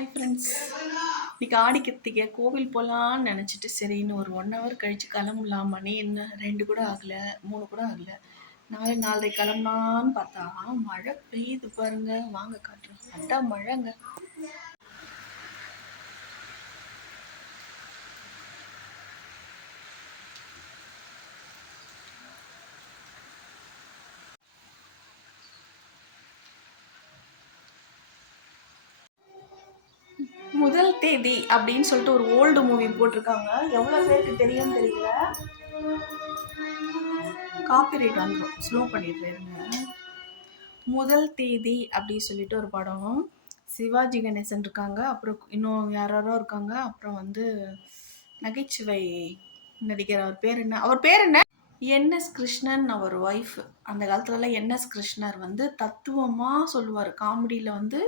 Hi friends. இன்னைக்கு ஆடி கிருத்திகை கோவில் போகலான்னு நினச்சிட்டு சரின்னு ஒரு 1 ஹவர் கழித்து கிளம்பலாம். மணி என்ன 2 கூட ஆகலை, 3 கூட ஆகலை. 4 4:30 கிளம்பலான்னு பார்த்தா மழை பெய்யுது பாருங்க. வாங்க காட்டுறேன். அதான் மழைங்க. முதல் தேதி அப்படின்னு சொல்லிட்டு ஒரு ஓல்டு மூவி போட்டிருக்காங்க. எவ்வளோ பேருக்கு தெரியும்னு தெரியல. காப்பிரைட் வந்துடும், ஸ்லோ பண்ணிடுறேங்க. முதல் தேதி அப்படின்னு சொல்லிட்டு ஒரு படம். சிவாஜி கணேசன் இருக்காங்க, அப்புறம் இன்னும் யாரோ இருக்காங்க. அப்புறம் வந்து நகைச்சுவை நடிகர், அவர் பேர் என்ன என்எஸ் கிருஷ்ணன். அவர் ஒய்ஃப். அந்த காலத்துலலாம் என்எஸ் கிருஷ்ணர் வந்து தத்துவமாக சொல்லுவார். காமெடியில் வந்து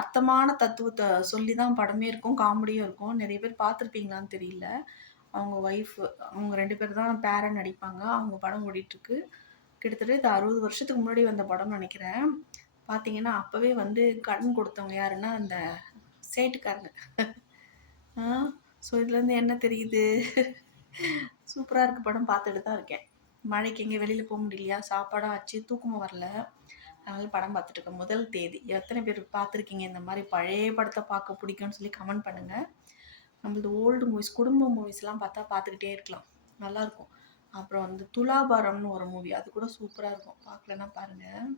அர்த்தமான தத்துவத்தை சொல்லி தான் படமே இருக்கும், காமெடியும் இருக்கும். நிறைய பேர் பார்த்துருப்பீங்களான்னு தெரியல. அவங்க ஒய்ஃப், அவங்க 2 பேர் தான் பேரன் நடிப்பாங்க. அவங்க படம் ஓடிட்டுருக்கு. கிட்டத்தட்ட இது 60 வருஷத்துக்கு முன்னாடி வந்த படம்னு நினைக்கிறேன். பார்த்தீங்கன்னா அப்போவே வந்து கடன் கொடுத்தவங்க யாருன்னா அந்த சேட்டுக்காரங்க. ஸோ இதுலேருந்து என்ன தெரியுது? சூப்பராக இருக்குது படம். பார்த்துட்டு தான் இருக்கேன். மழைக்கு எங்கே வெளியில் போக முடியலையா, சாப்பாடும் ஆச்சு, தூக்கமும் வரல. அதனால் படம் பார்த்துட்டு இருக்கேன். முதல் தேதி. எத்தனை பேர் பார்த்துருக்கீங்க? இந்த மாதிரி பழைய படத்தை பார்க்க பிடிக்கும்னு சொல்லி கமெண்ட் பண்ணுங்கள். நம்மளது ஓல்டு மூவிஸ், குடும்ப மூவிஸ்லாம் பார்த்தா பார்த்துக்கிட்டே இருக்கலாம், நல்லாயிருக்கும். அப்புறம் வந்து துலாபாரம்னு ஒரு மூவி, அது கூட சூப்பராக இருக்கும். பார்க்கலன்னா பாருங்கள்.